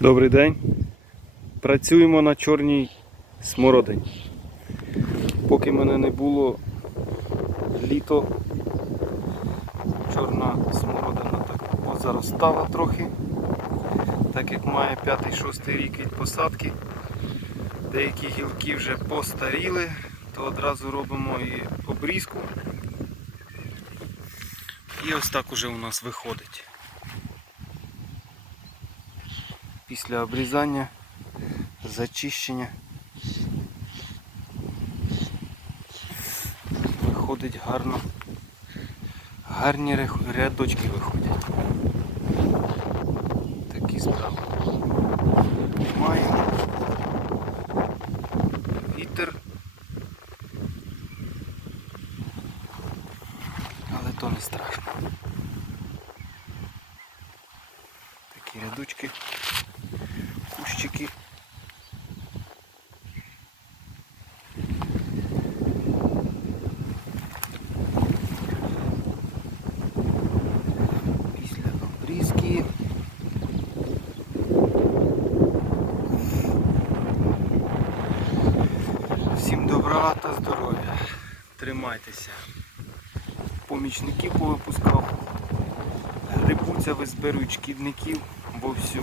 Добрий день. Працюємо на чорній смородині. Поки мене не було літо, чорна смородина так позаростала трохи, так як має 5-6 рік від посадки. Деякі гілки вже постаріли, то одразу робимо і обрізку. І ось так уже у нас виходить. Після обрізання, зачищення виходить гарно. Гарні рядочки виходять. Такі справи. Маємо вітер. Але то не страшно. Такі рядочки, кущики. Після обрізки. Всім добра та здоров'я. Тримайтеся. Помічників повипускав. Грибуться, визберуть шкідників, бо всю